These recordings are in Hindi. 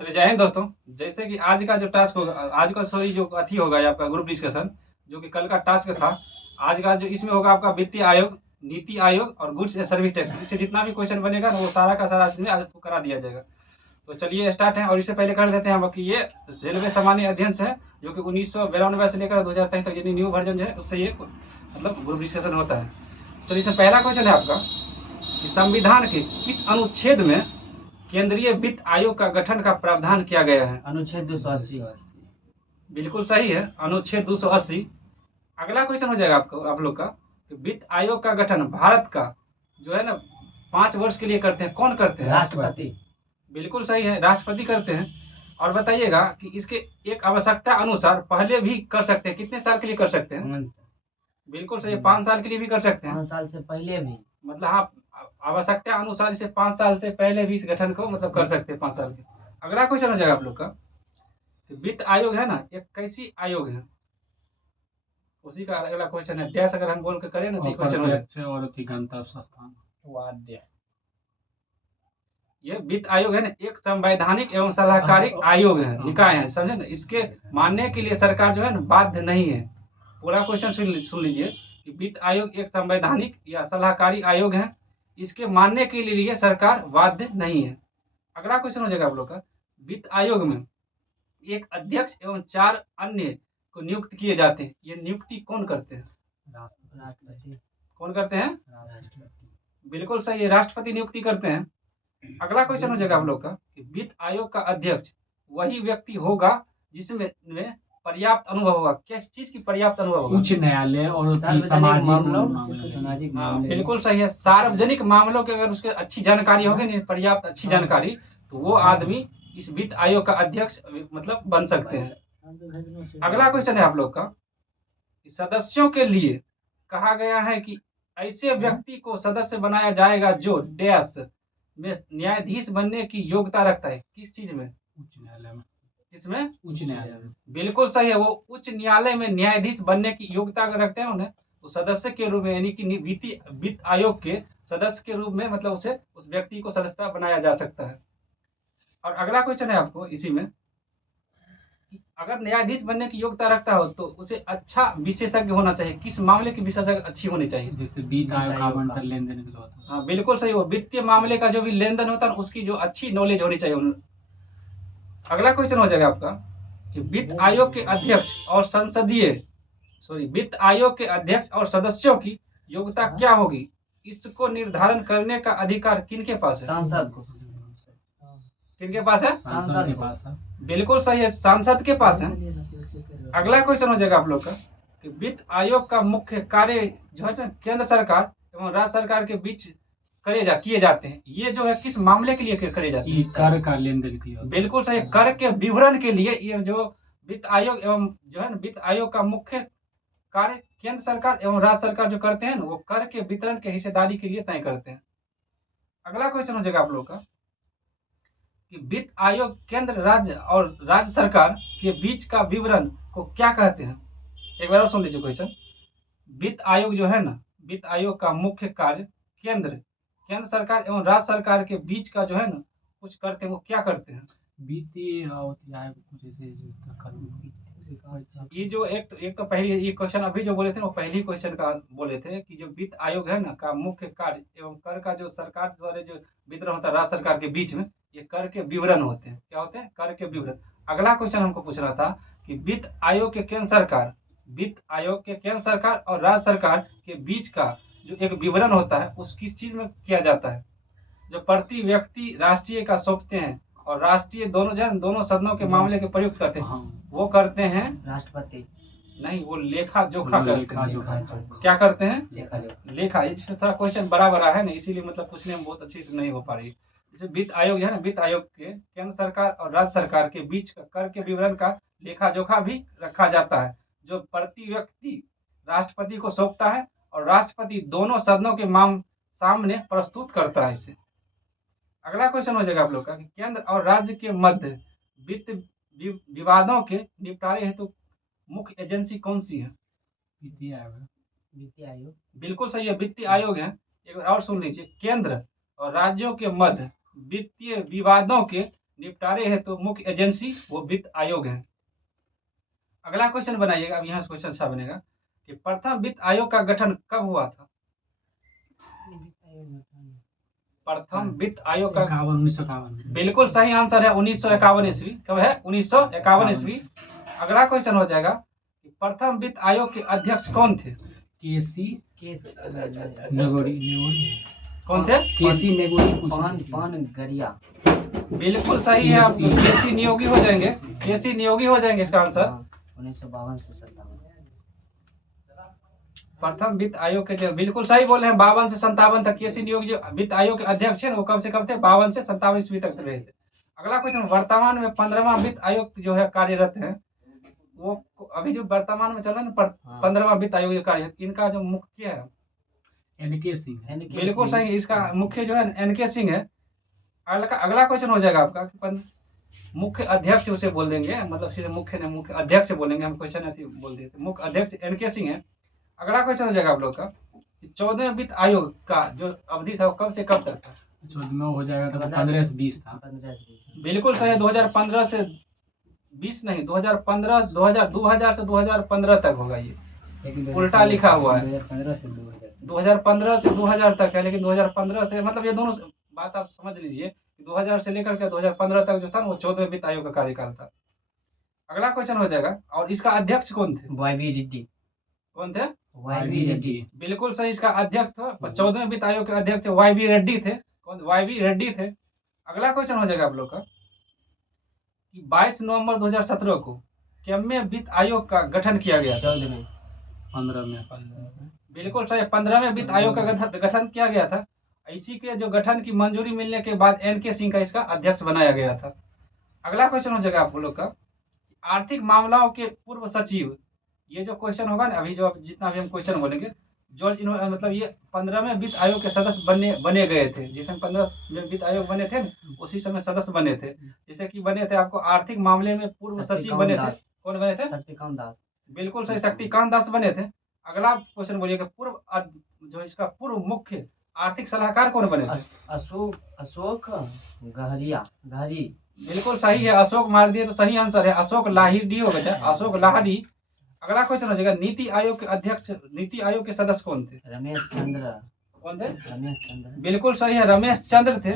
चलिए जय हिंद दोस्तों। जैसे कि आज का जो टास्क होगा, आज का सॉरी जो अथी होगा आपका ग्रुप डिस्कशन, जो कि कल का टास्क था, आज का जो इसमें होगा आपका वित्तीय आयोग, नीति आयोग और गुड्स एंड सर्विस टैक्स। इससे जितना भी क्वेश्चन बनेगा ना वो सारा का सारा इसमें आपको करा दिया जाएगा। तो चलिए स्टार्ट है। और इससे पहले कर देते हैं हम कि ये रेलवे सामान्य अध्ययन से है, जो कि 1992 से लेकर 2023 तक यानी न्यू वर्जन जो है उससे ये मतलब ग्रुप डिस्कशन होता है। चलिए इसमें पहला क्वेश्चन है आपका कि संविधान के किस अनुच्छेद में केंद्रीय वित्त आयोग का गठन का प्रावधान किया गया है? अनुच्छेद 280। बिल्कुल सही है, अनुच्छेद 280। अगला क्वेश्चन हो जाएगा आपको आप लोग का कि वित्त आयोग का गठन भारत का जो है ना 5 वर्ष के लिए करते हैं, कौन करते हैं? राष्ट्रपति। बिल्कुल सही है, राष्ट्रपति करते हैं। और बताइएगा कि इसके एक आवश्यकता अनुसार पहले भी कर सकते हैं, कितने साल के लिए कर सकते हैं? बिल्कुल सही है, 5 साल के लिए भी कर सकते हैं। 5 साल से पहले भी, मतलब हाँ, आवश्यकता अनुसार इसे 5 साल से पहले भी इस गठन को मतलब कर सकते हैं 5 साल के। अगला क्वेश्चन हो जाएगा आप लोग का, वित्त आयोग है ना एक कैसी आयोग है? उसी का अगला क्वेश्चन है। डैश अगर हम बोल के करें ना तो क्वेश्चन हो जाएगा और गंतव्य संस्थान वाद्य। ये वित्त आयोग है ना एक संवैधानिक एवं सलाहकारी आयोग है, निकाय है, समझे ना। इसके मानने के लिए सरकार जो है ना बाध्य नहीं है। पूरा क्वेश्चन सुन लीजिए कि वित्त आयोग एक संवैधानिक या सलाहकारी आयोग है, इसके मानने के लिए सरकार बाध्य नहीं है। अगला क्वेश्चन हो जाएगा आप लोग का, वित्त आयोग में एक अध्यक्ष एवं 4 अन्य को नियुक्त किए जाते हैं। ये नियुक्ति कौन करते हैं? राष्ट्रपति। कौन करते हैं? राष्ट्रपति। बिल्कुल सही है, राष्ट्रपति नियुक्ति करते हैं। अगला क्वेश्चन हो जाएगा आप लोग का कि वित्त आयोग का अध्यक्ष वही व्यक्ति होगा जिसमें पर्याप्त अनुभव होगा। किस चीज की पर्याप्त अनुभव होगा? उच्च न्यायालय और सामाजिक मामले। बिल्कुल सही है, सार्वजनिक मामलों की अगर उसके अच्छी जानकारी होगी नहीं, पर्याप्त अच्छी जानकारी, तो वो आदमी इस वित्त आयोग का अध्यक्ष मतलब बन सकते हैं। अगला क्वेश्चन है आप लोग का, सदस्यों के लिए कहा गया है कि ऐसे व्यक्ति को सदस्य बनाया जाएगा जो डैश में न्यायाधीश बनने की योग्यता रखता है। किस चीज में? उच्च न्यायालय में। किसमें? उच्च न्यायालय में। बिल्कुल सही है, वो उच्च न्यायालय में न्यायाधीश बनने की योग्यता अगर रखते हैं उन्हें, तो सदस्य के रूप में यानी कि वित्त आयोग के सदस्य के रूप में मतलब उसे उस व्यक्ति को सदस्य बनाया जा सकता है। और अगला क्वेश्चन है आपको इसी में, अगर न्यायाधीश बनने की योग्यता रखता हो तो उसे अच्छा विशेषज्ञ होना चाहिए। किस मामले की विशेषज्ञ अच्छी होनी चाहिए? जैसे वित्त आयोग आवंटन लेन देन के होता है। हाँ बिल्कुल सही, वो वित्तीय मामले का जो भी लेन देन होता है उसकी जो अच्छी नॉलेज होनी चाहिए। अगला क्वेश्चन हो जाएगा आपका कि वित्त आयोग के अध्यक्ष और वित्त आयोग के अध्यक्ष और सदस्यों की योग्यता क्या होगी? इसको निर्धारण करने का अधिकार किनके पास है? सांसद को। किनके पास है? सांसद के पास है। बिल्कुल सही है, सांसद के पास है। अगला क्वेश्चन हो जाएगा आप लोग का कि वित्त आयोग का मुख्य कार्य जो है ना केंद्र सरकार एवं राज्य सरकार के बीच किए जाते हैं। ये जो है किस मामले के लिए करे जाते हैं? कर का लेन देन किया। बिल्कुल सही, कर के विवरण के लिए ये जो वित्त आयोग एवं जो है ना वित्त आयोग का मुख्य कार्य केंद्र सरकार एवं राज्य सरकार जो करते हैं ना वो कर के वितरण के हिस्सेदारी के लिए तय करते हैं। अगला क्वेश्चन हो जाएगा आप लोग का कि वित्त आयोग केंद्र राज्य और राज्य सरकार के बीच का विवरण को क्या कहते हैं? एक बार और सुन लीजिए क्वेश्चन। वित्त आयोग जो है ना, वित्त आयोग का मुख्य कार्य केंद्र सरकार एवं राज्य सरकार के बीच का जो है ना कुछ करते हैं, वो क्या करते हैं? वित्तीय ये जो एक तो पहले ये क्वेश्चन अभी जो बोले थे वो पहली क्वेश्चन का बोले थे कि जो वित्त आयोग है ना का मुख्य कार्य एवं कर का जो सरकार द्वारा जो वितरण होता है राज्य सरकार के बीच में, ये कर के विवरण होते हैं। क्या होते हैं? कर के विवरण। अगला क्वेश्चन हमको पूछना था कि वित्त आयोग के केंद्र सरकार और राज्य सरकार के बीच का जो एक विवरण होता है उस किस चीज में किया जाता है? जो प्रति व्यक्ति राष्ट्रीय का सौंपते हैं और राष्ट्रीय दोनों सदनों के मामले के प्रयुक्त करते हैं, वो करते हैं राष्ट्रपति। नहीं, वो लेखा जोखा करते हैं। क्या करते हैं? लेखा। इसमें थोड़ा क्वेश्चन बड़ा है ना, इसीलिए मतलब पूछने में बहुत अच्छी से नहीं हो पा रही। जैसे वित्त आयोग है ना, वित्त आयोग के केंद्र सरकार और राज्य सरकार के बीच कर के विवरण का लेखा जोखा भी रखा जाता है, जो प्रति व्यक्ति राष्ट्रपति को सौंपता है और राष्ट्रपति दोनों सदनों के सामने प्रस्तुत करता है इसे। अगला क्वेश्चन हो जाएगा आप लोग का कि केंद्र और राज्य के मध्य वित्त विवादों के निपटारे हेतु मुख्य एजेंसी कौन सी है? वित्तीय आयोग। बिल्कुल सही है, वित्तीय आयोग है। एक और सुन लीजिए, केंद्र और राज्यों के मध्य वित्तीय विवादों के निपटारे हेतु मुख्य एजेंसी वो वित्त आयोग है। अगला क्वेश्चन बनाइएगा, अब यहाँ से क्वेश्चन अच्छा बनेगा कि प्रथम वित्त आयोग का गठन कब हुआ था? प्रथम वित्त आयोग का 1951 बिल्कुल सही आंसर है 1951 ईस्वी। कब है? 1951 ईस्वी। अगला क्वेश्चन हो जाएगा कि प्रथम वित्त आयोग के अध्यक्ष कौन थे? केसी केस नेगोरी कौन थे? केसी नेगोरी पान गरिया। बिल्कुल सही है, आप केसी नियोगी हो जाएंगे, केसी नियोगी हो जाएंगे इसका आंसर। 1952 से 57। प्रथम वित्त आयोग के जो बिल्कुल सही बोले हैं 52 से 57 तक केसी नियोगी जो वित्त आयोग के अध्यक्ष है वो कब से कब थे? 52 से 57 ईस्वी तक रहे थे। अगला क्वेश्चन, वर्तमान में 15वां वित्त आयोग जो है कार्यरत है, वो अभी जो वर्तमान में चल रहा है ना 15वां वित्त आयोग जो कार्य, इनका जो मुख्य है एनके सिंह। बिल्कुल सही, इसका मुख्य जो है एनके सिंह है। अगला क्वेश्चन हो जाएगा आपका कि मुख्य अध्यक्ष उसे बोल देंगे, मतलब सीधे मुख्य ने मुख्य अध्यक्ष बोलेंगे, हम क्वेश्चन ऐसे बोल देते, मुख्य अध्यक्ष एनके सिंह है। अगला क्वेश्चन हो जाएगा आप लोग का 14वें वित्त आयोग का जो अवधि था वो कब से कब तक था? 14 हो जाएगा तो 15 से 20 था। 15 से बिल्कुल सही है, 2015 से 20 नहीं, 2015 2000 से 2015 तक होगा। ये उल्टा लिखा हुआ है, 2015 से 2000। 2015 से 2000 तक है, लेकिन 2015 से मतलब ये दोनों बात आप समझ लीजिए, 2000 से लेकर के 2015 तक जो था वो 14वें वित्त आयोग का कार्यकाल था। अगला क्वेश्चन हो जाएगा, और इसका अध्यक्ष कौन थे? वाईवी रेड्डी। कौन थे? वाईवी रेड्डी। बिल्कुल सही, इसका अध्यक्ष था 14वें वित्त आयोग के अध्यक्ष वाईवी रेड्डी थे। कौन? वाईवी रेड्डी थे। अगला क्वेश्चन हो जाएगा आप लोग का कि 22 नवंबर 2017 को कितवें वित्त आयोग का गठन किया गया? 15 में। बिल्कुल सही, 15वें वित्त आयोग का गठन किया गया था। इसी के जो गठन की मंजूरी मिलने के बाद एनके सिंह का इसका अध्यक्ष बनाया गया था। अगला क्वेश्चन हो जाएगा आप लोग का आर्थिक मामलों के पूर्व सचिव, ये जो क्वेश्चन होगा ना, अभी जो जितना भी हम क्वेश्चन बोलेंगे, जॉर्ज मतलब ये 15वें वित्त आयोग के सदस्य बने गए थे। जिस समय 15 वित्त आयोग बने थे ना, उसी समय सदस्य बने थे। जैसे कि बने थे आपको आर्थिक मामले में पूर्व सचिव बने थे। कौन बने थे? शक्तिकांत दास। बिल्कुल सही, शक्तिकांत दास बने थे। अगला क्वेश्चन बोलिएगा जो इसका पूर्व मुख्य आर्थिक सलाहकार कौन बने थे? अशोक गहरी। बिल्कुल सही है, अशोक मार दिए तो सही आंसर है, अशोक लाहिड़ी हो बेटा, अशोक लाहिड़ी। अगला क्वेश्चन हो जाएगा नीति आयोग के अध्यक्ष, नीति आयोग के सदस्य कौन थे? रमेश चंद्र। कौन थे? रमेश चंद्र। बिल्कुल सही है, रमेश चंद्र थे।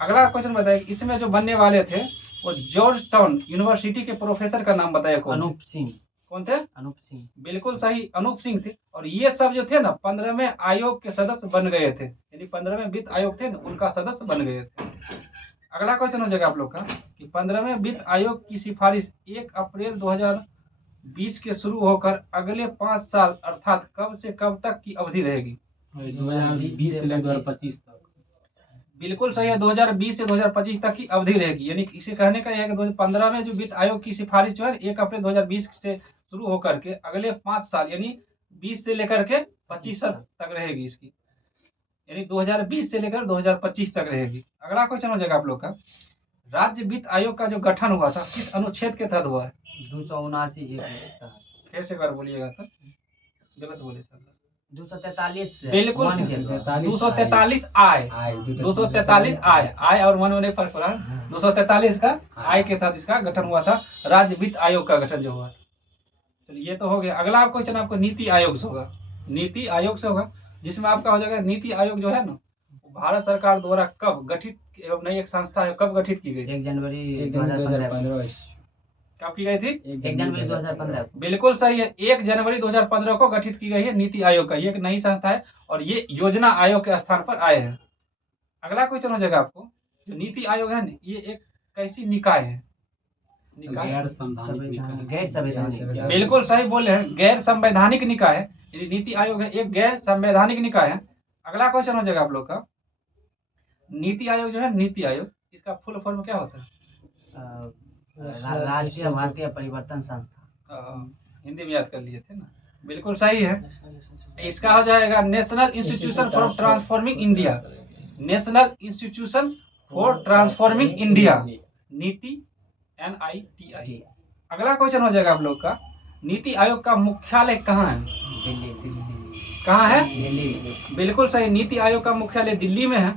अगला क्वेश्चन बताइए, इसमें जो बनने वाले थे वो जॉर्ज टाउन यूनिवर्सिटी के प्रोफेसर का नाम बताइए कौन? अनूप सिंह। कौन थे? अनूप सिंह। बिल्कुल सही, अनूप सिंह थे। और ये सब जो थे ना 15वें आयोग के सदस्य बन गए थे, यानी 15वें वित्त आयोग थे ना उनका सदस्य बन गए थे। अगला क्वेश्चन हो जाएगा आप लोग का कि 15वें वित्त आयोग की सिफारिश 1 अप्रैल 2020 के शुरू होकर अगले 5 साल अर्थात कब से कब तक की अवधि रहेगी? 2020 से 2025 तक। बिल्कुल सही है, 2020 से 2025 तक की अवधि रहेगी। यानी इसे कहने का यह है कि 2015 में जो वित्त आयोग की सिफारिश जो है 1 अप्रैल 2020 से शुरू होकर के अगले 5 साल यानी 20 से लेकर के 25 तक रहेगी इसकी, यानी 2020 से लेकर 2025 तक रहेगी। अगला क्वेश्चन हो जाएगा आप लोग का राज्य वित्त आयोग का जो गठन हुआ था किस अनुच्छेद के तहत हुआ है? 279 फिर से एक बार बोलिएगा तो गलत बोले था। 243 बिल्कुल 243 आय 243 आय और मन में फर्क हो रहा है। 243 का आय के तहत इसका गठन हुआ था, राज्य वित्त आयोग का गठन जो हुआ था। चलिए ये तो हो गया। अगला क्वेश्चन आपको नीति आयोग से होगा, नीति आयोग से होगा, जिसमें आपका हो जाएगा नीति आयोग जो है ना भारत सरकार द्वारा कब गठित एवं नई एक संस्था है, कब गठित की गई? 1 जनवरी 2015। कब की गई थी? 1 जनवरी 2015। बिल्कुल सही है, 1 जनवरी 2015 को गठित की गई है नीति आयोग का। ये एक नई संस्था है और ये योजना आयोग के स्थान पर आए हैं। अगला क्वेश्चन हो जाएगा आपको जो नीति आयोग है ना ये एक कैसी निकाय है? गैर संवैधानिक। बिल्कुल सही बोले हैं, गैर संवैधानिक निकाय है। नीति आयोग है एक गैर संवैधानिक निकाय है। अगला क्वेश्चन हो जाएगा आप लोग का नीति आयोग जो है, नीति आयोग इसका फुल फॉर्म क्या होता है? राष्ट्रीय भारतीय परिवर्तन संस्था। हिंदी में याद कर लिए थे ना, बिल्कुल सही है। इसका हो जाएगा national institution for transforming India, national institution for transforming India, नीति NITI। अगला क्वेश्चन हो जाएगा आप लोग का नीति आयोग का मुख्यालय कहाँ है? दिल्ली। कहाँ है? दिल्ली। बिल्कुल सही, नीति आयोग का मुख्यालय दिल्ली में है।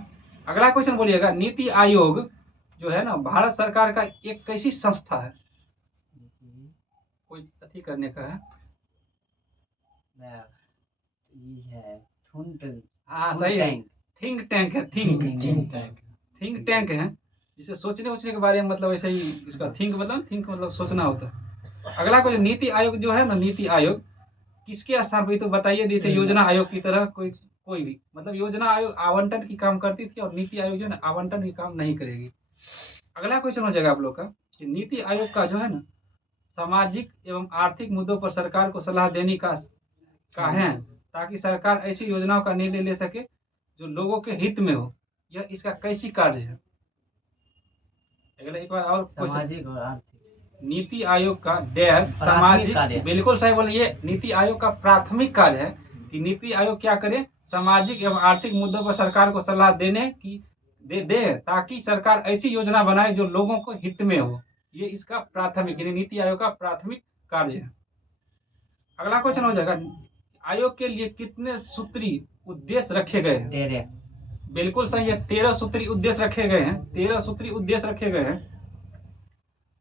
अगला क्वेश्चन बोलिएगा नीति आयोग जो है ना भारत सरकार का एक कैसी संस्था है, कोई अथी करने का है। ये है थुंट हाँ सही है, थिंक टैंक है, थिंक टैंक। थिंक टैंक है, जिसे सोचने उचने के बारे में मतलब ऐसे ही इसका थिंक मतलब सोचना होता है। अगला कोई नीति आयोग जो है ना, नीति आयोग किसके स्थान पर, तो बताइए दी थे योजना आयोग की तरह कोई भी मतलब योजना आयोग आवंटन की काम करती थी और नीति आयोग जो है ना आवंटन की काम नहीं करेगी। अगला क्वेश्चन हो जाएगा आप लोग का कि नीति आयोग का जो है ना सामाजिक एवं आर्थिक मुद्दों पर सरकार को सलाह देने का है, ताकि सरकार ऐसी योजनाओं का निर्णय ले सके जो लोगों के हित में हो। यह इसका कैसी कार्य है। अगला एक बार और सामाजिक और आर्थिक नीति आयोग का डैश सामाजिक, बिल्कुल सही बोले, ये नीति आयोग का प्राथमिक कार्य है कि नीति आयोग क्या करे, सामाजिक एवं आर्थिक मुद्दों पर सरकार को सलाह देने की दे ताकि सरकार ऐसी योजना बनाए जो लोगों को हित में हो। ये इसका प्राथमिक नीति आयोग का प्राथमिक कार्य है। अगला क्वेश्चन हो जाएगा आयोग के लिए कितने सूत्री उद्देश्य रखे गए हैं। 13 बिल्कुल सही है, 13 सूत्री उद्देश्य रखे गए हैं, 13 सूत्री उद्देश्य रखे गए हैं।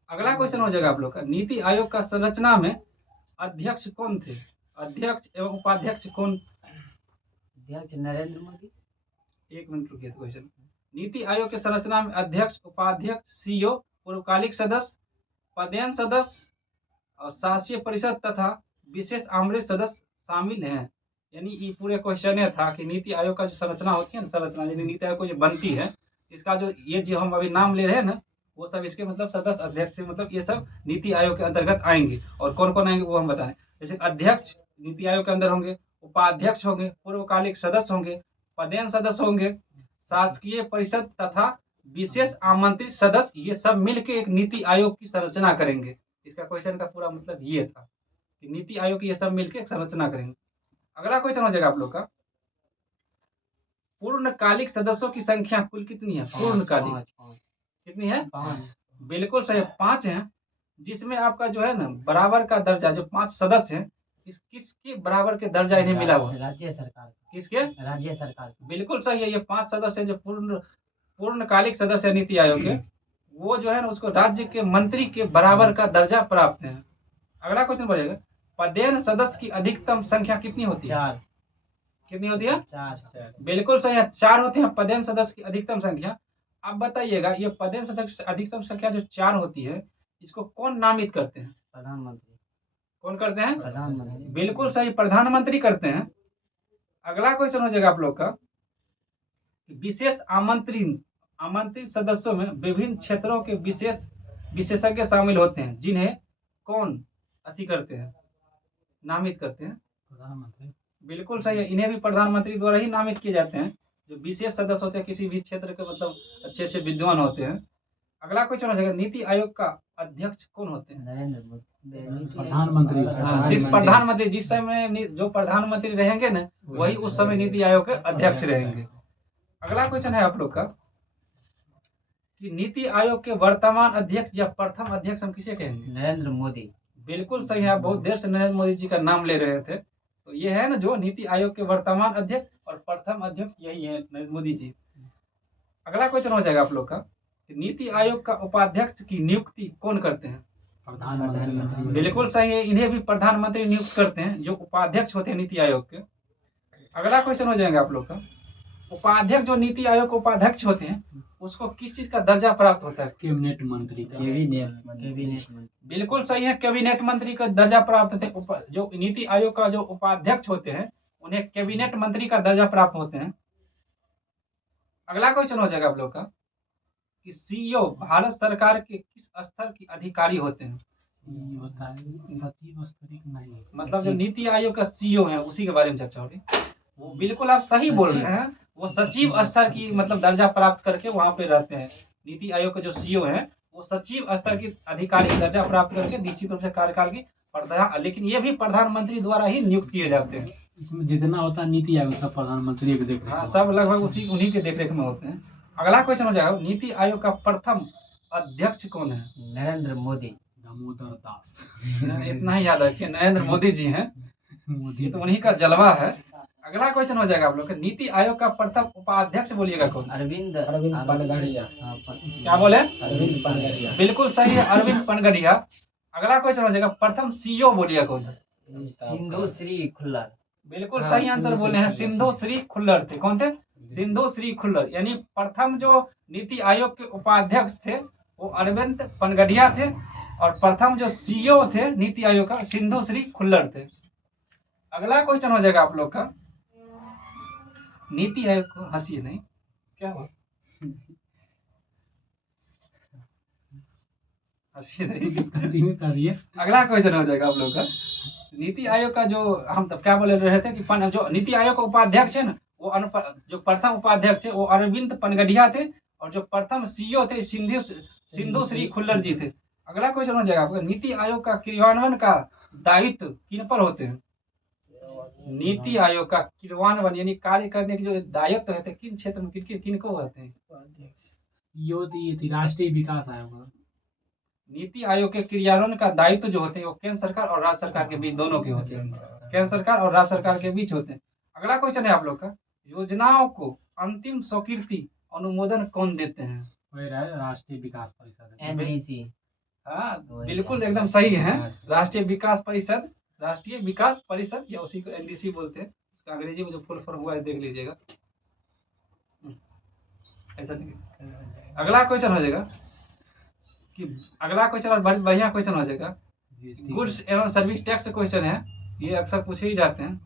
अगला क्वेश्चन हो जाएगा आप लोग का नीति आयोग का संरचना में अध्यक्ष कौन थे, अध्यक्ष एवं उपाध्यक्ष कौन। अध्यक्ष नरेंद्र मोदी। एक मिनट रुकिए क्वेश्चन। नीति आयोग के संरचना में अध्यक्ष, उपाध्यक्ष, सीईओ, पूर्वकालिक सदस्य, पदेन सदस्य और शासीय परिषद तथा विशेष आमंत्रित सदस्य शामिल हैं। यानी ये पूरे क्वेश्चन था कि नीति आयोग का जो संरचना होती है ना, संरचना यानी नीति आयोग जो बनती है, इसका जो ये जो हम अभी नाम ले रहे हैं ना, वो सब इसके मतलब सदस्य, अध्यक्ष मतलब ये सब नीति आयोग के अंतर्गत आएंगे। और कौन कौन आएंगे वो हम बताएं। जैसे अध्यक्ष नीति आयोग के अंदर होंगे, उपाध्यक्ष होंगे, पूर्वकालिक सदस्य होंगे, पदेन सदस्य होंगे, शासकीय परिषद तथा विशेष आमंत्रित सदस्य, ये सब मिलकर एक नीति आयोग की संरचना करेंगे। इसका क्वेश्चन का पूरा मतलब ये था कि नीति आयोग की ये सब मिलकर संरचना करेंगे। अगला क्वेश्चन हो जाएगा आप लोग का पूर्णकालिक सदस्यों की संख्या कुल कितनी है। पूर्णकालिक कितनी है, 5। बिल्कुल सही, 5 है। जिसमें आपका जो है ना बराबर का दर्जा, जो 5 सदस्य हैं, किसके बराबर के दर्जा इन्हें मिला हुआ, राज्य सरकार। किसके, राज्य सरकार। बिल्कुल सही है। ये 5 सदस्य जो पूर्णकालिक सदस्य नीति आयोग के, वो जो है ना उसको राज्य के मंत्री के बराबर का दर्जा प्राप्त है। अगला क्वेश्चन बढ़ेगा पदेन सदस्य की अधिकतम संख्या कितनी होती है। 4। कितनी होती है, 4। बिल्कुल सही है, 4 होते हैं पदेन सदस्य की अधिकतम संख्या। अब बताइएगा ये पदेन सदस्य अधिकतम संख्या जो 4 होती है, इसको कौन नामित करते हैं। प्रधानमंत्री। कौन करते हैं, प्रधानमंत्री। बिल्कुल सही, प्रधानमंत्री करते हैं। अगला क्वेश्चन हो जाएगा आप लोग का विशेष आमंत्रित सदस्यों में विभिन्न क्षेत्रों के विशेषज्ञ शामिल होते हैं, जिन्हें कौन अति करते हैं, नामित करते हैं। प्रधानमंत्री। बिल्कुल सही है, इन्हें भी प्रधानमंत्री द्वारा ही नामित किए जाते हैं। जो विशेष सदस्य होते हैं किसी भी क्षेत्र के मतलब अच्छे विद्वान होते हैं। अगला क्वेश्चन हो जाएगा नीति आयोग का अध्यक्ष कौन होते हैं। नरेंद्र मोदी। प्रधानमंत्री। सिर्फ प्रधानमंत्री, जिस समय जो प्रधानमंत्री रहेंगे ना, वही उस समय नीति आयोग के अध्यक्ष रहेंगे। अगला क्वेश्चन है आप लोग का कि नीति आयोग के वर्तमान अध्यक्ष या प्रथम अध्यक्ष हम किसे कहेंगे। नरेंद्र मोदी। बिल्कुल सही है, आप बहुत देर से नरेंद्र मोदी जी का नाम ले रहे थे, तो ये है ना जो नीति आयोग के वर्तमान अध्यक्ष और प्रथम अध्यक्ष यही है नरेंद्र मोदी जी। अगला क्वेश्चन हो जाएगा आप लोग का कि नीति आयोग का उपाध्यक्ष की नियुक्ति कौन करते हैं। प्रधानमंत्री। बिल्कुल सही है, इन्हें भी प्रधानमंत्री नियुक्त करते हैं, जो उपाध्यक्ष होते हैं नीति आयोग के। अगला क्वेश्चन हो जाएगा आप लोग का उपाध्यक्ष, जो नीति आयोग के उपाध्यक्ष होते हैं, उसको किस चीज का दर्जा प्राप्त होता है। कैबिनेट मंत्री। कैबिनेट मंत्री। बिल्कुल सही है, कैबिनेट मंत्री का दर्जा प्राप्त होते हैं। जो नीति आयोग का जो उपाध्यक्ष होते हैं उन्हें कैबिनेट मंत्री का दर्जा प्राप्त होते हैं। अगला क्वेश्चन हो जाएगा आप लोग का कि सीईओ भारत सरकार के किस स्तर के अधिकारी होते हैं। ये होता है सचिव स्तरीय नहीं, मतलब जो नीति आयोग का सीईओ है उसी के बारे में चर्चा हो रही। वो बिल्कुल आप सही बोल रहे हैं, वो सचिव स्तर की मतलब दर्जा प्राप्त करके वहां पे रहते हैं। नीति आयोग के जो सीईओ हैं वो सचिव स्तर की अधिकारी दर्जा प्राप्त करके निश्चित रूप से कार्यकाल की प्रधान, लेकिन ये भी प्रधानमंत्री द्वारा ही नियुक्त किए जाते हैं। इसमें जितना होता है नीति आयोग सब प्रधानमंत्री के देख। हाँ, सब लगभग उन्हीं के देखरेख में होते हैं। अगला क्वेश्चन हो जाएगा नीति आयोग का प्रथम अध्यक्ष कौन है। नरेंद्र मोदी। दामोदर दास। इतना ही याद रखिए, नरेंद्र मोदी जी हैं, मोदी ये तो उन्हीं का जलवा है। अगला क्वेश्चन हो जाएगा आप लोग का, नीति आयोग का प्रथम उपाध्यक्ष बोलिएगा कौन? अरविंद अरविंद पनगड़िया। हाँ, क्या बोले? अरविंद पनगड़िया। बिल्कुल सही है, अरविंद पनगड़िया। अगला क्वेश्चन हो जाएगा, प्रथम सीईओ बोलिएगा कौन था? सिंधु श्री खुल्लर। बिल्कुल हाँ, सही आंसर सिंधु बोले श्री हैं, खुल्लर। सिंधु श्री खुल्लर थे। कौन थे? सिंधु श्री खुल्लर। यानी प्रथम जो नीति आयोग के उपाध्यक्ष थे वो अरविंद पनगड़िया थे, और प्रथम जो सीईओ थे नीति आयोग का सिंधु श्री खुल्लर थे। अगला क्वेश्चन हो जाएगा आप लोग का, नीति आयोग को, हंसिए नहीं, क्या हुआ? हंसिए नहीं। कंटिन्यू करिए। अगला क्वेश्चन हो जाएगा आप लोग का, नीति आयोग का जो हम तब क्या बोले रहे थे कि जो नीति आयोग का उपाध्यक्ष है ना, वो जो प्रथम उपाध्यक्ष थे वो अरविंद पनगड़िया थे, और जो प्रथम सीईओ थे सिंधु श्री खुल्लर जी थे। अगला क्वेश्चन हो जाएगा आपका, नीति आयोग का क्रियान्वयन का दायित्व किन पर होते हैं? नीति आयोग का क्रियान्वयन यानी कार्य करने के जो दायित्व रहते हैं किन क्षेत्र में, किनको होते हैं? ये थी राष्ट्रीय विकास आयोग। नीति आयोग के क्रियान्वयन का दायित्व जो होते हैं वो केंद्र सरकार और राज्य सरकार के बीच, दोनों के होते हैं, केंद्र सरकार और राज्य सरकार के बीच होते हैं। अगला क्वेश्चन है आप लोग का, योजनाओं को अंतिम स्वीकृति अनुमोदन कौन देते हैं? राष्ट्रीय विकास परिषद। एनडीसी। हाँ बिल्कुल एकदम सही है, राष्ट्रीय विकास परिषद, राष्ट्रीय विकास परिषद या उसी को एनडीसी बोलते हैं। उसका अंग्रेजी में जो फुल फॉर्म हुआ है देख लीजिएगा, ऐसा नहीं। अगला क्वेश्चन हो जाएगा कि अगला क्वेश्चन और बढ़िया क्वेश्चन हो जाएगा, गुड्स एवं सर्विस टैक्स क्वेश्चन है, ये अक्सर पूछे ही जाते हैं।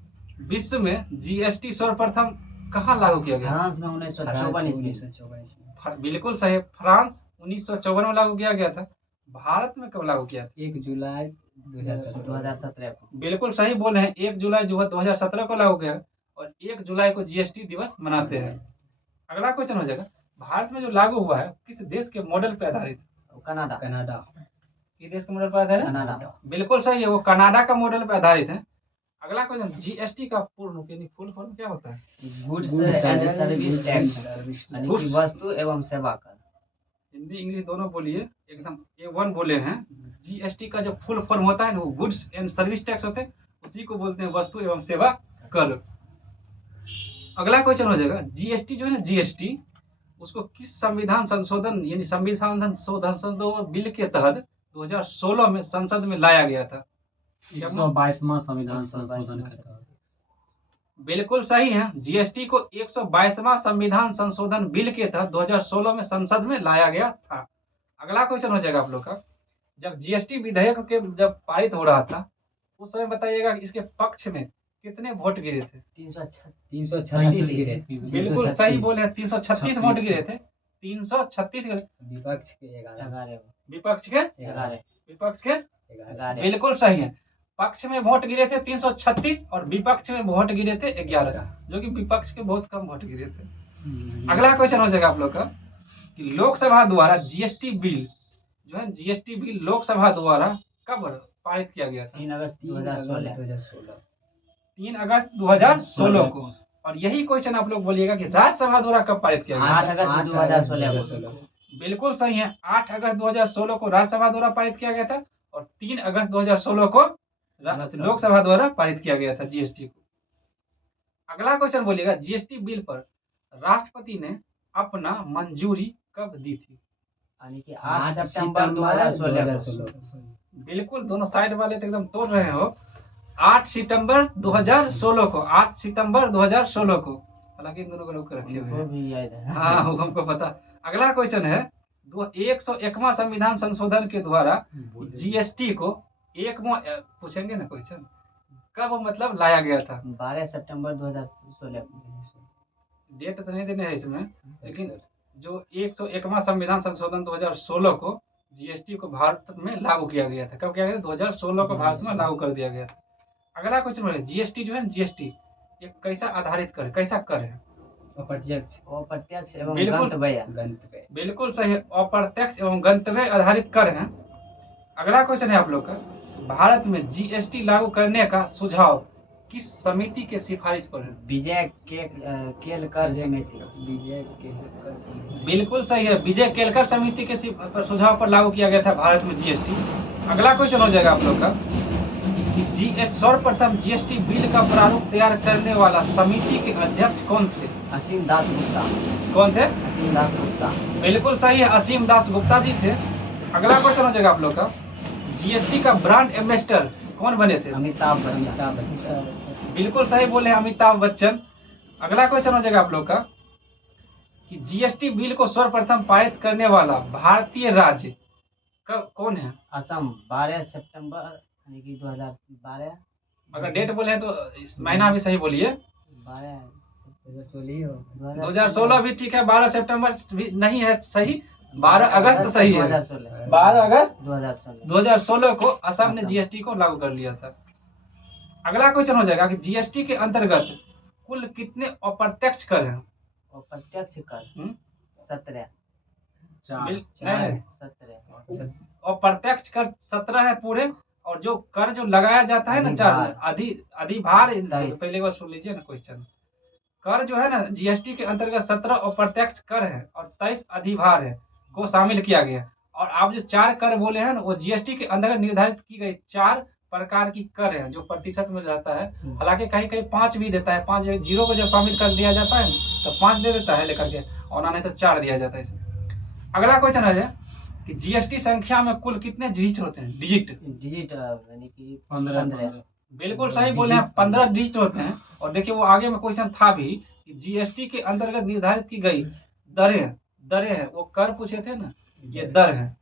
विश्व में जीएसटी सर्वप्रथम कहाँ लागू किया गया? फ्रांस में 1954 बिल्कुल सही, फ्रांस 1954 में लागू किया गया था। भारत में कब लागू किया था? 1 जुलाई 2017 को। बिल्कुल सही बोले हैं, 1 जुलाई जो है 2017 को लागू किया, और 1 जुलाई को जीएसटी दिवस मनाते हैं। अगला क्वेश्चन हो जाएगा, भारत में जो लागू हुआ है किस देश के मॉडल पे आधारित है? कनाडा। कनाडा। किस देश के मॉडल पर आधारित है? कनाडा। बिल्कुल सही है, वो कनाडा का मॉडल पे आधारित है। अगला क्वेश्चन, जीएसटी का पूर्ण यानी फुल फॉर्म क्या होता है? गुड्स एंड सर्विस टैक्स, यानी कि वस्तु एवं सेवा कर। हिंदी इंग्लिश दोनों बोलिए, एकदम A1 बोले हैं। जीएसटी का जो फुल फॉर्म होता है ना वो गुड्स एंड सर्विस टैक्स होते हैं, उसी को बोलते हैं वस्तु एवं सेवा कर। अगला क्वेश्चन हो जाएगा, जीएसटी जो है ना, जीएसटी उसको किस संविधान संशोधन यानी संविधान संशोधन बिल के तहत 2016 में संसद में लाया गया था? 122वां संविधान संशोधन के तहत। बिल्कुल सही है, जीएसटी को 122वां संविधान संशोधन बिल के तहत 2016 में संसद में लाया गया था। अगला क्वेश्चन हो जाएगा आप लोग का, जब जीएसटी विधेयक के जब पारित हो रहा था उस समय बताइएगा इसके पक्ष में कितने वोट गिरे थे? 336 गिरे। बिल्कुल सही बोले हैं, 336 वोट गिरे थे, 336 गिरे। विपक्ष के 11। विपक्ष के 11। विपक्ष के 11। बिल्कुल सही है, पक्ष में वोट गिरे थे 336 और विपक्ष में वोट गिरे थे 11, जो कि विपक्ष के बहुत कम वोट गिरे थे। अगला क्वेश्चन हो जाएगा आप लोग का कि लोकसभा द्वारा जीएसटी बिल जो है, जीएसटी बिल लोकसभा द्वारा कब पारित किया गया था? 3 अगस्त 2016। 3 अगस्त 2016 को। और यही क्वेश्चन आप लोग बोलिएगा कि राज्यसभा द्वारा कब पारित किया गया? 8 अगस्त 2016 को। बिल्कुल सही है, 8 अगस्त 2016 को राज्यसभा द्वारा पारित किया गया था, और 3 अगस्त 2016 को लोकसभा द्वारा पारित किया गया था जीएसटी को। अगला क्वेश्चन बोलिएगा, जीएसटी बिल पर राष्ट्रपति ने अपना मंजूरी कब दी थी? यानी कि 8 सितंबर 2016 को। बिल्कुल, दोनों साइड वाले तो एकदम तोड़ रहे हो। 8 सितंबर 2016 को, 8 सितंबर 2016 को, हालांकि इन दोनों को रोक के रखे हुए हैं। भी याद है। हाँ वो हमको पता। अगला क्वेश्चन है, 101वां संविधान संशोधन के द्वारा जीएसटी को पूछेंगे ना क्वेश्चन, कब मतलब लाया गया था? 12 सितंबर 2016 को। डेट तो नहीं देने हैं इसमें, लेकिन जो 101वां संविधान संशोधन 2016 को जीएसटी को भारत में लागू किया गया था। कब किया गया था? 2016 को भारत में लागू कर दिया गया था। अगला क्वेश्चन है, जीएसटी जो है, जीएसटी ये कैसा आधारित कर, कैसा कर है? अप्रत्यक्ष एवं बिल्कुल। गंतव्य। बिल्कुल सही, अप्रत्यक्ष एवं गंतव्य आधारित कर है। अगला क्वेश्चन है आप लोग का, भारत में जीएसटी लागू करने का सुझाव किस समिति के सिफारिश पर है? विजय केलकर समिति। बिल्कुल सही है, विजय केलकर समिति के सुझाव पर लागू किया गया था भारत में जीएसटी। अगला क्वेश्चन हो जाएगा आप लोग का, कि सर्वप्रथम जीएसटी बिल का प्रारूप तैयार करने वाला समिति के अध्यक्ष कौन थे? असीम दास गुप्ता। कौन थे? असीम दास गुप्ता। बिल्कुल सही है, असीम दास गुप्ता जी थे। अगला क्वेश्चन हो जाएगा आप लोग का, जीएसटी का ब्रांड एम्बेसडर कौन बने थे? अमिताभ बच्चन। अमिताभ बच्चन। बिल्कुल सही बोले हैं, अमिताभ बच्चन। अगला क्वेश्चन हो जाएगा आप लोग का कि जीएसटी बिल को सर्वप्रथम पारित करने वाला भारतीय राज्य कौन है? असम। 12 सितंबर यानी कि 2012। अगर डेट बोले हैं तो इस महीना भी सही बोलिए। 12 2016 हो। 2016 भी ठीक है, 12 सितंबर भी नहीं है सही, 12 अगस्त सही है। 2016। 12 अगस्त 2016। 2016 को असम ने असम। जीएसटी को लागू कर लिया था। अगला क्वेश्चन हो जाएगा कि जीएसटी के अंतर्गत कुल कितने अप्रत्यक्ष कर हैं? और प्रत्यक्ष कर 17। नहीं, 17। अप्रत्यक्ष कर 17 है पूरे, और जो कर जो लगाया जाता है ना, चार अधिभार। पहले बार सुन लीजिए ना क्वेश्चन। कर जो है ना जीएसटी के अंतर्गत 17 अप्रत्यक्ष कर है और 23 अधिभार है को शामिल किया गया। और आप जो 4 कर बोले हैं ना, वो जीएसटी के अंतर्गत निर्धारित की गई 4 प्रकार की कर है जो प्रतिशत में रहता है। हालांकि कहीं कहीं 5 भी देता है, 5 जीरो को जब शामिल कर दिया जाता है तो 5 दे देता है लेकर के, और नहीं तो 4 दिया जाता है इसमें। अगला क्वेश्चन है कि जीएसटी संख्या में कुल कितने डिजिट होते हैं? डिजिट यानी कि 15। बिल्कुल सही बोले हैं, 15 डिजिट होते हैं। और देखिए वो आगे में क्वेश्चन था भी कि जीएसटी के अंतर्गत निर्धारित की गई दरें हैं, वो कर पूछे थे ना, ये दर है।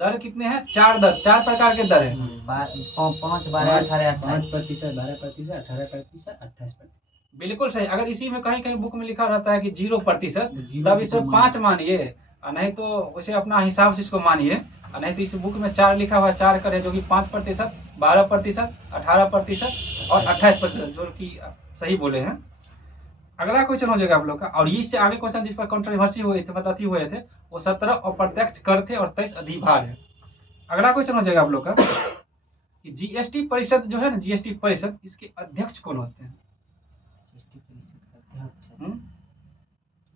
दर कितने हैं? 4 दर, 4 प्रकार के दर हैं। 5, 12, 18, 5%, 12%, 18%, 28%। बिल्कुल सही। अगर इसी में कहीं कहीं बुक में लिखा रहता है कि 0%, तब इसे 5 मानिए, और नहीं तो उसे अपना हिसाब से इसको मानिए। और नहीं तो इस बुक में 4 लिखा हुआ, 4 कर है, जो कि 5%, 12%, 18% और 28%, जो कि सही बोले हैं। अगला क्वेश्चन हो जाएगा आप लोग का, और इससे आगे क्वेश्चन जिस पर कंट्रोवर्सी हुए थे, बताती हुए थे, वो 17 अप्रत्यक्ष कर थे और 23 अधिभार है। अगला क्वेश्चन हो जाएगा आप लोग का कि जीएसटी परिषद जो है ना, जीएसटी परिषद, इसके अध्यक्ष कौन होते हैं?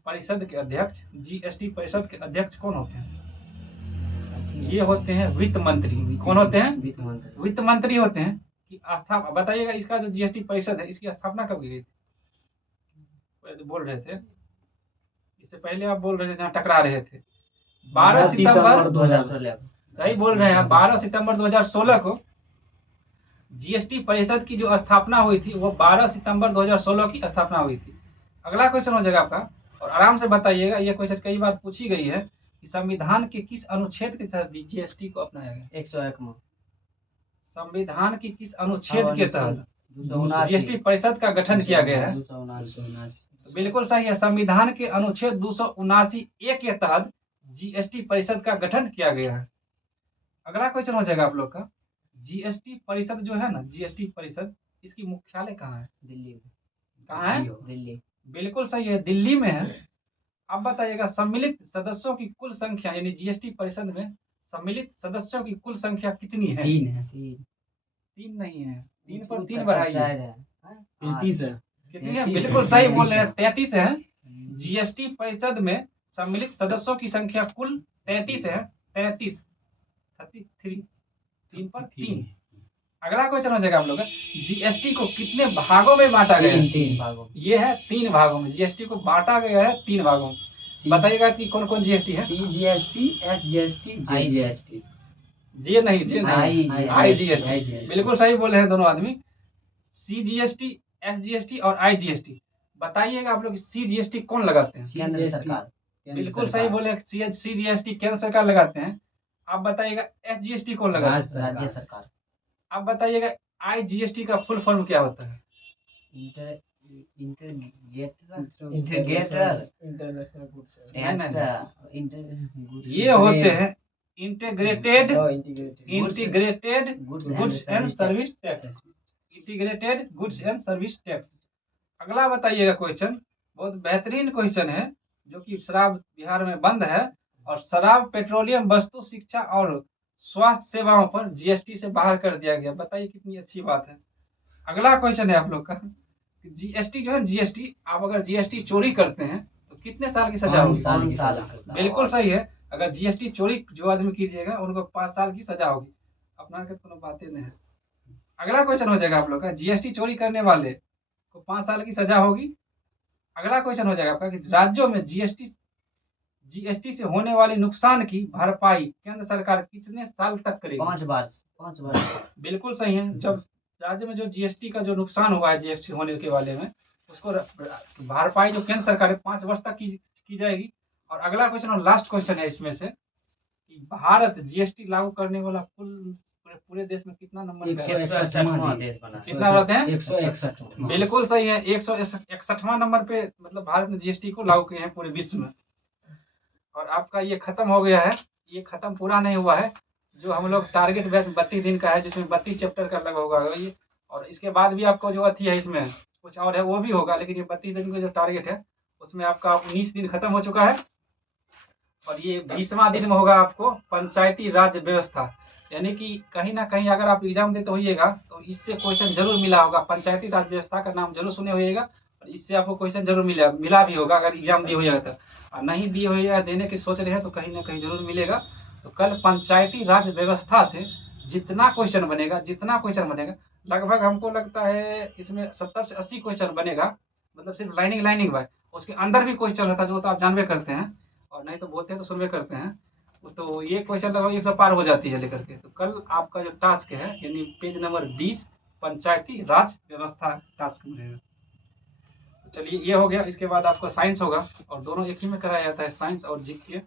परिषद के अध्यक्ष, जीएसटी परिषद के अध्यक्ष कौन होते हैं? ये होते हैं वित्त मंत्री। कौन होते हैं? वित्त मंत्री होते हैं। कि स्थापना बताइएगा, इसका जो जीएसटी परिषद है, इसकी स्थापना कब की गई थी? बोल रहे थे इससे पहले, आप बोल रहे थे जहाँ टकरा रहे थे, 12 सितंबर 2016। सही बोल रहे हैं, 12 सितंबर 2016 को जीएसटी परिषद की जो स्थापना हुई थी, वो 12 सितंबर 2016 की स्थापना हुई थी। अगला क्वेश्चन हो जाएगा आपका, और आराम से बताइएगा, ये क्वेश्चन कई बार पूछी गई है कि संविधान के किस अनुच्छेद के तहत जीएसटी को अपनाया गया? 101 में। संविधान की किस अनुच्छेद के तहत 279 जीएसटी परिषद का गठन किया गया है? 279। बिल्कुल सही है, संविधान के अनुच्छेद 279(a) के तहत जीएसटी परिषद का गठन किया गया है। अगला क्वेश्चन हो जाएगा आप लोग का, जीएसटी परिषद जो है ना, जीएसटी परिषद, इसकी मुख्यालय कहाँ है? दिल्ली। कहाँ है? दिल्ली। बिल्कुल सही है, दिल्ली में है। अब बताइएगा, सम्मिलित सदस्यों की कुल संख्या, यानी जीएसटी परिषद में सम्मिलित सदस्यों की कुल संख्या कितनी है? 3 है। 3 नहीं है, 3 पर 3 बढ़ाइए। 33 है। कितनी है? बिल्कुल सही बोल रहे हैं, 33 है। जीएसटी परिषद में सम्मिलित सदस्यों की संख्या कुल 33 है। 33 3 पर 3। अगला क्वेश्चन हो जाएगा आप लोग का, जीएसटी को कितने भागों में बांटा गया है? 3 भागों। ये है 3 भागों में, जीएसटी को बांटा गया है 3 भागों में। बताइएगा कि कौन कौन जीएसटी है? CGST, SGST, JGST। जी नहीं, जी नहीं, IGST। बिल्कुल सही बोले हैं दोनों आदमी। CGST, SGST और IGST। बताइएगा आप लोग, CGST कौन लगाते हैं? केंद्र सरकार। बिल्कुल सही बोले, CGST केंद्र सरकार लगाते हैं। आप बताइएगा SGST कौन लगाते हैं? राज्य सरकार। आप बताइएगा IGST का फुल फॉर्म क्या होता है? Integrator international goods. ये होते हैं integrated goods goods and service tax. Integrated goods and service tax. अगला बताइएगा क्वेश्चन, बहुत बेहतरीन क्वेश्चन है, जो कि शराब बिहार में बंद है, और शराब, पेट्रोलियम वस्तु, शिक्षा और स्वास्थ्य सेवाओं पर जीएसटी से बाहर कर दिया गया। बताइए कितनी अच्छी बात है। अगला क्वेश्चन है आप लोग का, जीएसटी जो है, जीएसटी, आप अगर जीएसटी चोरी करते हैं तो कितने साल की सजा होगी? 5 साल। बिल्कुल सही है, अगर जीएसटी चोरी जो आदमी कीजिएगा उनको 5 साल की सजा होगी। अपना के तो बातें नहीं है। अगला क्वेश्चन हो जाएगा आप लोग का, जीएसटी चोरी करने वाले को 5 साल की सजा होगी। अगला क्वेश्चन हो जाएगा आपका कि राज्यों में जीएसटी से होने वाले नुकसान की भरपाई केंद्र सरकार कितने साल तक करेगी? 5 वर्ष। बिल्कुल सही है। जब राज्य में जो जीएसटी का जो नुकसान हुआ है जीएसटी होने के वाले में, उसको भरपाई जो केंद्र सरकार है 5 वर्ष तक की जाएगी। और अगला क्वेश्चन और लास्ट क्वेश्चन है इसमें से कि भारत जीएसटी लागू करने वाला पूरे देश में कितना नंबर पे है? 161वां देश बना। कितना रहते हैं? 161। बिल्कुल सही है। 161वां नंबर पे मतलब भारत ने जीएसटी को लागू किए हैं पूरे विश्व में। और आपका ये खत्म हो गया है, ये खत्म पूरा नहीं हुआ है। जो हम लोग टारगेट बैच 32 दिन का है, जिसमें 32 चैप्टर का लगा होगा ये। और इसके बाद भी आपको जो अथी है इसमें कुछ और है वो भी होगा, लेकिन ये 32 दिन का जो टारगेट है उसमें आपका 19 दिन खत्म हो चुका है। और ये 20वां दिन में होगा आपको पंचायती राज व्यवस्था। यानी कि कहीं ना कहीं अगर आप एग्जाम देते होइएगा तो इससे क्वेश्चन जरूर मिला होगा। पंचायती राज व्यवस्था का नाम जरूर सुने होइएगा और इससे आपको क्वेश्चन जरूर मिला भी होगा अगर एग्जाम दिए होइएगा तो। और नहीं दिए होइएगा, देने की सोच रहे हैं तो कहीं ना कहीं जरूर मिलेगा। तो कल पंचायती राज व्यवस्था से जितना क्वेश्चन बनेगा लगभग हमको लगता है इसमें 70 से 80 क्वेश्चन बनेगा। मतलब सिर्फ लाइनिंग बाय, उसके अंदर भी क्वेश्चन रहता है जो तो आप जानबे करते हैं, और नहीं तो बोलते हैं तो सुनबे करते हैं। तो ये क्वेश्चन लगभग 100 पार हो जाती है लेकर के। तो कल आपका जो टास्क है यानी पेज नंबर 20 पंचायती राज व्यवस्था टास्क में रहेगा। तो चलिए ये हो गया। इसके बाद आपका साइंस होगा और दोनों एक ही में कराया जाता है, साइंस और जीके।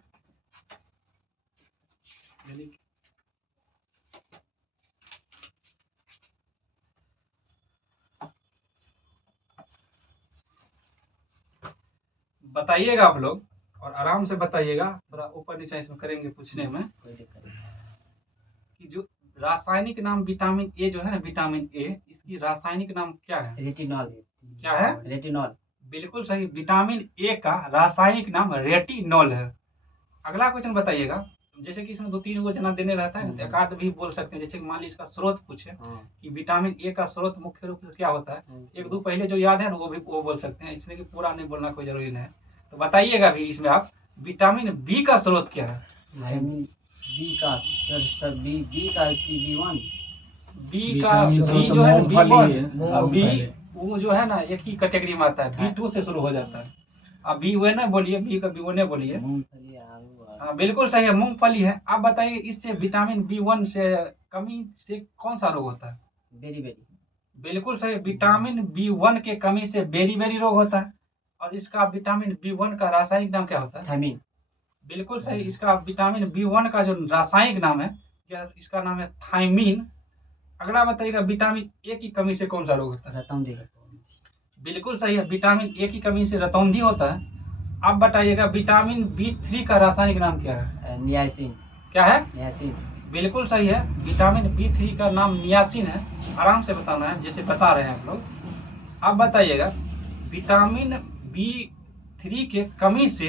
बताइएगा आप लोग और आराम से बताइएगा, थोड़ा ऊपर नीचे इसमें करेंगे पूछने में कि जो रासायनिक नाम विटामिन ए जो है ना, विटामिन ए, इसकी रासायनिक नाम क्या है? रेटिनॉल। क्या है? रेटिनॉल। बिल्कुल सही। विटामिन ए का रासायनिक नाम रेटिनॉल है। अगला क्वेश्चन बताइएगा। जैसे कि इसमें 2-3 गो जना देने रहता है ना, एक आध भी बोल सकते हैं। जैसे मान लीजिए इसका स्रोत पूछे कि विटामिन ए का स्रोत मुख्य रूप से क्या होता है, 1-2 पहले जो याद है ना वो बोल सकते हैं, इसमें कि पूरा नहीं बोलना कोई जरूरी नहीं है। तो बताइएगा भी इसमें आप विटामिन बी का स्रोत क्या है? विटामिन बी का सर बी का B1। बी का बी जो है बी वो जो है ना एक ही कैटेगरी में आता है, B2 से शुरू हो जाता है। अब बी वे ना बोलिए, बी का B1 बोलिए। हाँ बिल्कुल सही है, मूंगफली है। आप बताइए इससे विटामिन B1 से कमी से कौन सा रोग होता है? बेरी। बिल्कुल सही। विटामिन B1 के कमी से बेरी रोग होता है। और इसका विटामिन B1 का रासायनिक नाम क्या होता है? थायमीन। बिल्कुल सही। इसका विटामिन B1 का जो रासायनिक नाम है इसका नाम है थायमीन। अगला बताइएगा विटामिन ए की कमी से कौन सा रोग होता है? रतौंधी। बिल्कुल सही है। विटामिन ए की कमी से रतौंधी होता है। अब बताइएगा विटामिन B3 का रासायनिक नाम क्या है? नियासिन। क्या है? नियासिन। बिल्कुल सही है। विटामिन B3 का नाम नियासिन है। आराम से बताना है जैसे बता रहे हैं आप लोग। अब बताइएगा विटामिन B3 के कमी से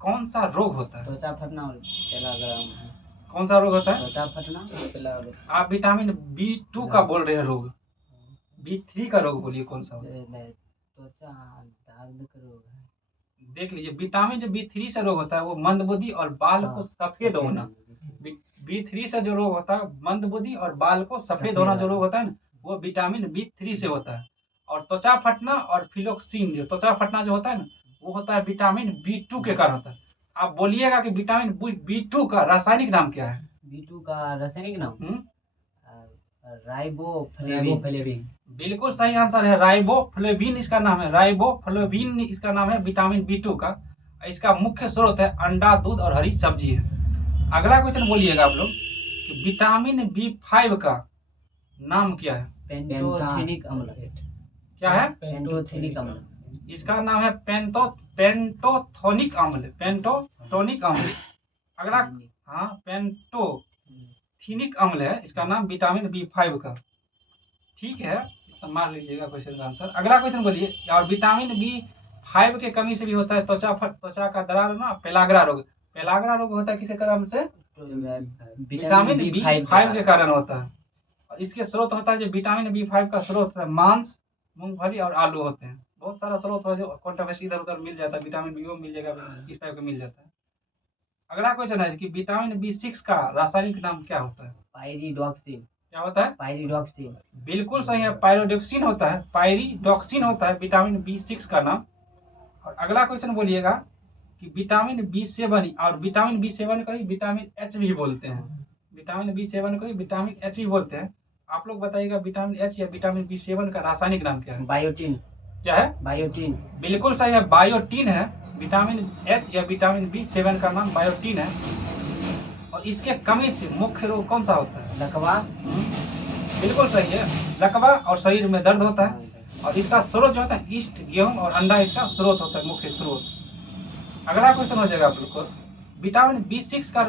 कौन सा रोग होता है? त्वचा फटना और पेलाग्राम। कौन सा रोग होता है? त्वचा फटना। आप विटामिन B2 का बोल रहे हैं रोग, B3 का रोग बोलिए कौन सा होता है? त्वचा दर्द का रोग है। देख लीजिए, विटामिन जो B3 से रोग होता है वो मंदबुद्धि और बाल को सफेद होना। B3 से जो रोग होता है मंदबुद्धि और बाल को सफेद होना जो रोग होता है ना, वो विटामिन B3 से होता है। और त्वचा फटना और फिलोक्सिन, जो त्वचा फटना जो होता है ना, वो होता है विटामिन B2 के कारण होता है। आप बोलिएगा कि विटामिन B2 का रासायनिक नाम क्या है? B2 का रासायनिक नाम राइबोफ्लेविन। बिल्कुल सही आंसर है, राइबोफ्लेविन इसका नाम है। राइबोफ्लेविन इसका नाम है विटामिन B2 का। इसका मुख्य स्रोत है अंडा, दूध और हरी सब्जी है। अगला क्वेश्चन बोलिएगा आप लोग कि विटामिन B5 का नाम क्या है? पेंटोथेनिक अम्ल। क्या है? पेंटोथेनिक अम्ल। इसका नाम है पेंटोथोनिक अम्ल। पेंटोथोनिक अम्ल। अगला हाँ पेंटोथेनिक अम्ल है इसका नाम विटामिन B5 का। ठीक है, तो मान लीजिएगा क्वेश्चन का आंसर। अगला क्वेश्चन बोलिए। और विटामिन B5 के कमी से भी होता है त्वचा का दरार ना, पेलाग्रा रोग। पेलाग्रा रोग होता है किसके कारण से? विटामिन B5 के कारण होता है। और इसके स्रोत होता है जो विटामिन B5 का स्रोत है मांस, मूंगफली और आलू होते हैं। बहुत सारा स्रोत है जो कंट्रोवर्सी इधर उधर मिल जाता है। विटामिन B मिल जाएगा, इस टाइप का मिल जाता है। अगला क्वेश्चन है कि विटामिन B6 का रासायनिक नाम क्या होता है? पाइरिडॉक्सिन। क्या होता है? पायरिडॉक्सिन। बिल्कुल सही है, पायरोडिक्सिन होता है, पायरिडॉक्सिन होता है विटामिन B6 का नाम। और अगला क्वेश्चन बोलिएगा कि विटामिन B7 और विटामिन B7 को ही विटामिन H भी बोलते हैं। विटामिन B7 को ही विटामिन H भी बोलते हैं। आप लोग बताइएगा विटामिन H या विटामिन B7 का रासायनिक नाम क्या है? बायोटिन। क्या है? बायोटिन। बिल्कुल सही है, बायोटिन है। विटामिन H या विटामिन B7 का नाम बायोटिन है। और इसके कमी से मुख्य रोग कौन सा होता है? लकवा। बिल्कुल सही है, लकवा और शरीर में दर्द होता है। और इसका स्रोत जो होता है ईस्ट, गेहूं और अंडा इसका स्रोत होता है, मुख्य स्रोत। अगला क्वेश्चन हो जाएगा आप लोग को, विटामिन B6 का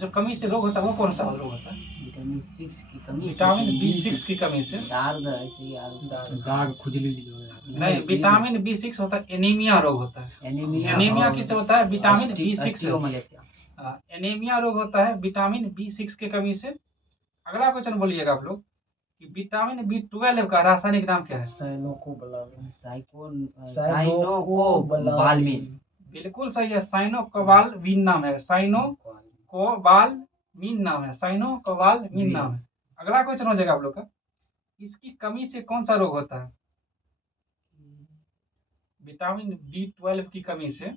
जो कमी से रोग होता है वो कौन सा रोग होता है? विटामिन 6 की कमी। विटामिन B6 की कमी से दाग, ऐसे ही दाग खुजली जो है। नहीं, विटामिन B6 होता है एनीमिया रोग होता है। एनीमिया किससे होता है? विटामिन B6 से। एनीमिया रोग होता है विटामिन B6 के कमी से। अगला क्वेश्चन बोलिएगा आप लोग कि विटामिन B12 का रासायनिक नाम क्या है? साइनोकोबालामिन। बिल्कुल सही है, साइनोकोबालामिन नाम है। साइनोकोबालामिन नाम है, साइनोकोबालामिन नाम है। अगला क्वेश्चन हो जाएगा आप लोग का, इसकी कमी से कौन सा रोग होता है? विटामिन B12 की कमी से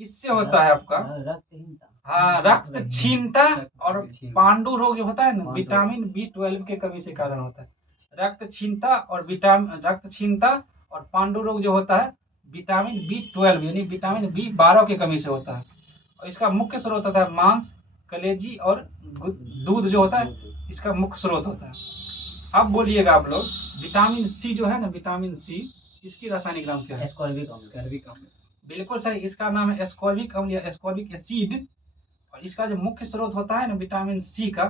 इससे होता है आपका रक्तहीनता। हाँ, रक्तहीनता और पांडु रोग जो होता है ना, विटामिन B12 के कमी से कारण होता है। रक्तहीनता और पांडु रोग जो होता है विटामिन B12 यानी विटामिन B12 की कमी से होता है। और इसका मुख्य स्रोत होता है मांस, कलेजी और दूध जो होता है, इसका मुख्य स्रोत होता है। अब बोलिएगा आप लोग, विटामिन C जो है ना, विटामिन C, इसकी रासायनिक नाम क्या है? एस्कॉर्बिक अम्ल। बिल्कुल सही, इसका नाम है एस्कॉर्बिक अम्ल या एस्कॉर्बिक एसिड। और इसका जो मुख्य स्रोत होता है ना विटामिन C का,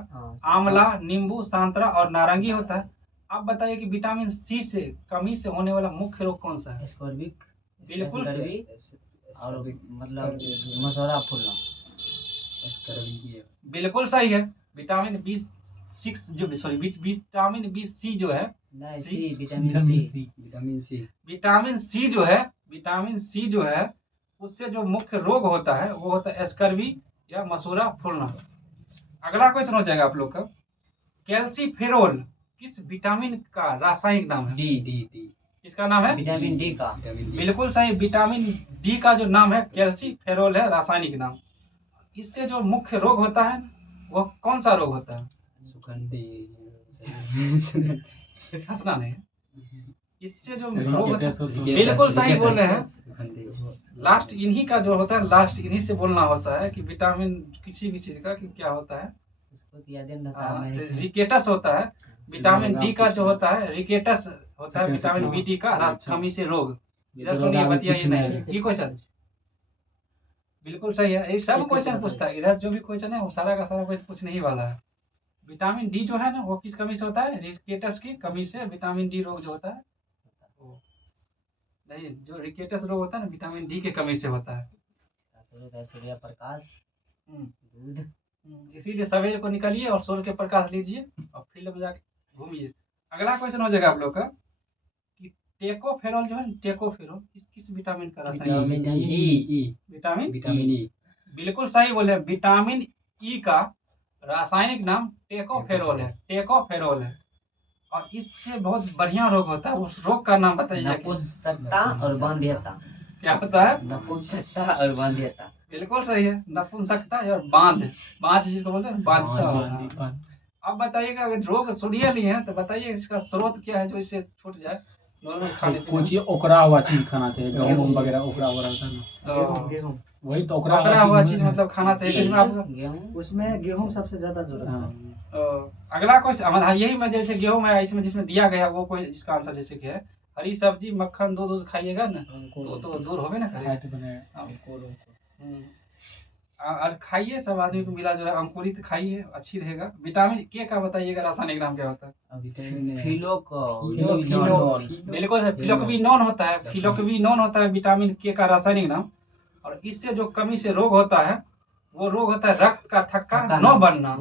आंवला, नींबू, संतरा और नारंगी होता है। आप बताइए कि विटामिन C से कमी से होने वाला मुख्य रोग कौन सा है? एस्कॉर्बिक। बिल्कुल और मतलब मसौरा फूलना। बिल्कुल सही है, विटामिन B6 जो विटामिन B जो है, विटामिन C जो है उससे जो मुख्य रोग होता है वो होता है स्कर्वी या मसूरा फूलना। अगला क्वेश्चन हो जाएगा आप लोग का, कैल्सीफेरोल किस विटामिन का रासायनिक नाम है? डी। इसका नाम है विटामिन डी का। बिल्कुल सही, विटामिन डी का जो नाम है कैल्सीफेरोल है रासायनिक नाम। इससे जो मुख्य रोग होता है वो कौन सा रोग होता है? हंसना नहीं, इससे जो रोग होता है, बिल्कुल सही बोल रहे हैं। लास्ट इन्हीं का जो होता है, लास्ट इन्हीं से बोलना होता है कि विटामिन किसी भी चीज का कि क्या होता है, रिकेटस होता है। विटामिन डी का जो होता है रिकेटस होता है, विटामिन बी डी का कमी से रोग। इधर सुनिए, बतियाइए नहीं, ये क्वेश्चन बिल्कुल सही है। ये सब क्वेश्चन पूछता है, इधर जो भी क्वेश्चन है वो सारा का सारा क्वेश्चन पूछने ही वाला है। विटामिन डी जो है ना वो किस कमी से होता है? रिकेटस की कमी से विटामिन डी रोग जो होता है, नहीं, जो रिकेटस रोग होता है ना विटामिन डी के कमी से होता है। सूर्य प्रकाश, दूध। इसीलिए सवेरे को निकलिए और सूर्य के प्रकाश लीजिए और फील्ड में जाके घूमिए। अगला क्वेश्चन हो जाएगा आप लोग का कि टेकोफेरोल जो है ना, टेकोफेरोल किस विटामिन का रासायनिक? Vitamin E. बिल्कुल सही बोले, विटामिन ई का रासायनिक नाम टेकोफेरोल है। और इससे बहुत बढ़िया रोग होता है, उस रोग का नाम बताइए। नपुंसकता और बांध्यता। क्या होता है? नपुंसकता और बांध्यता। बिल्कुल सही है, नपुंसकता और बांध जिसको बोलते हैं बांधता। अब बताइएगा, अगर रोग सुनिए लिए हैं तो बताइए इसका स्रोत क्या है जो इसे छूट जाए नॉर्मल खाने पीने। कुछ ओकरा हुआ चीज खाना चाहिए, गेहूं वगैरह ओकरा होता है ना, गेहूं। वही तो ओकरा हुआ चीज मतलब खाना चाहिए, जिसमें आप उसमें गेहूं सबसे ज्यादा जरूरत है। अगला क्वेश्चन, हाँ यही में जैसे गेहूं में इसमें जिसमें दिया गया वो कोई इसका आंसर जैसे कि है हरी सब्जी, मक्खन, दूध खाइएगा ना तो दूर होवे ना करेगा। और खाइए, सब आदमी को मिला जुला अंकुरित खाइए, अच्छी रहेगा। विटामिन के का बताइएगा रासायनिक नाम क्या होता है? बिल्कुल है, फिलोक्विनोन होता है विटामिन के का रासायनिक नाम। और इससे जो कमी से रोग होता है वो रोग होता है रक्त का थक्का न बनना।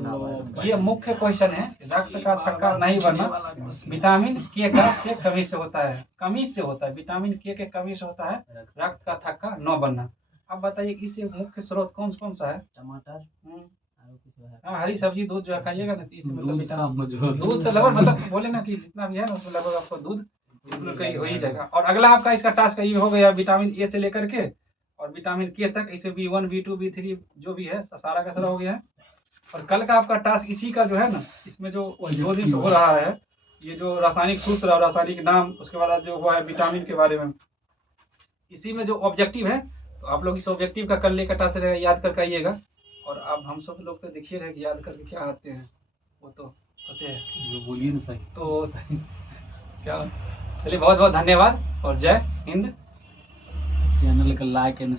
ये मुख्य क्वेश्चन है, रक्त का थक्का नहीं बनना विटामिन के का से कमी से होता है। विटामिन के कमी से होता है रक्त का थक्का न बनना। अब बताइए इससे मुख्य स्रोत कौन सा है? टमाटर। हाँ, हरी सब्जी दूध जो है खाइएगा ना, इससे मतलब दूध विटामिन शाम में जो दूध तो लगभग मतलब बोले ना कि जितना भी है ना उसमें लगभग आपको दूध बिल्कुल कहीं हो ही जाएगा। और अगला आपका इसका टास्क ये हो गया विटामिन ए से लेकर के और विटामिन के तक, इसे B1 B2 B3 जो भी है सारा का सारा हो गया है। और कल का आपका टास्क इसी का जो है ना, इसमें जो 2 दिन से हो रहा है, ये जो रासायनिक सूत्र और रासायनिक नाम, उसके बाद जो हुआ है विटामिन के बारे में, इसी में जो ऑब्जेक्टिव है, तो आप लोग इस ऑब्जेक्टिव का कल का टास्क रहेगा, याद करके आइएगा। और अब हम सब लोग तो देखिए रहे कि याद करके क्या आते हैं, वो तो पते हैं। जो बोलिए ना सही। तो क्या, चलिए बहुत बहुत धन्यवाद और जय हिंद। चैनल का लाइक एंड